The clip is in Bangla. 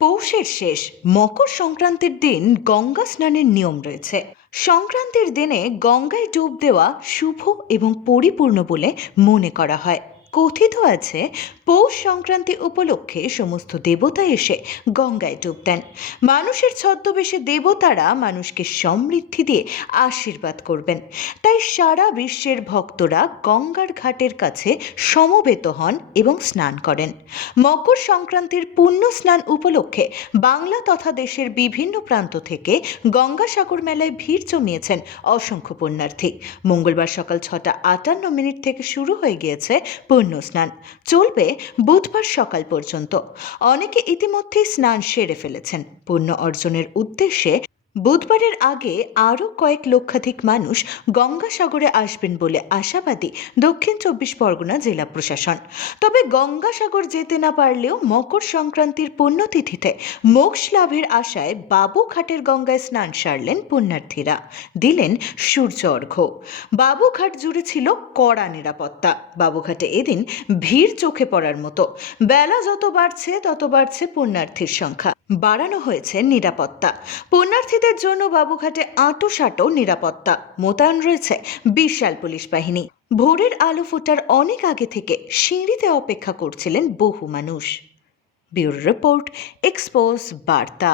পৌষের শেষ মকর সংক্রান্তির দিন গঙ্গা স্নানের নিয়ম রয়েছে। সংক্রান্তির দিনে গঙ্গায় ডুব দেওয়া শুভ এবং পরিপূর্ণ বলে মনে করা হয়। কথিত আছে, পৌষ সংক্রান্তি উপলক্ষে সমস্ত দেবতা এসে গঙ্গায় ডুব দেন। মানুষের ছদ্মবেশে দেবতারা মানুষকে সমৃদ্ধি দিয়ে আশীর্বাদ করবেন। তাই সারা বিশ্বের ভক্তরা গঙ্গার ঘাটের কাছে সমবেত হন এবং স্নান করেন। মকর সংক্রান্তির পুণ্য স্নান উপলক্ষে বাংলা তথা দেশের বিভিন্ন প্রান্ত থেকে গঙ্গাসাগর মেলায় ভিড় জমিয়েছেন অসংখ্য পুণ্যার্থী। মঙ্গলবার সকাল 6:58 থেকে শুরু হয়ে গিয়েছে পুণ্য স্নান, চলবে বুধবার সকাল পর্যন্ত। অনেকে ইতিমধ্যেই স্নান সেরে ফেলেছেন। পুণ্য অর্জনের উদ্দেশ্যে বুধবারের আগে আরও কয়েক লক্ষাধিক মানুষ গঙ্গাসাগরে আসবেন বলে আশাবাদী দক্ষিণ 24 পরগনা জেলা প্রশাসন। তবে গঙ্গাসাগর যেতে না পারলেও মকর সংক্রান্তির পুণ্যতিথিতে মোক্ষ লাভের আশায় বাবুঘাটের গঙ্গায় স্নান সারলেন পুণ্যার্থীরা, দিলেন সূর্য অর্ঘ্য। বাবুঘাট জুড়ে ছিল কড়া নিরাপত্তা। বাবুঘাটে এদিন ভিড় চোখে পড়ার মতো। বেলা যত বাড়ছে তত বাড়ছে পুণ্যার্থীর সংখ্যা। বাড়ানো হয়েছে নিরাপত্তা। পুণ্যার্থীদের জন্য বাবুঘাটে আঁটো নিরাপত্তা। মোতায়েন রয়েছে বিশাল পুলিশ বাহিনী। ভোরের আলো ফোটার অনেক আগে থেকে সিঁড়িতে অপেক্ষা করছিলেন বহু মানুষ। ব্যুরো রিপোর্ট, এক্সপোজ বার্তা।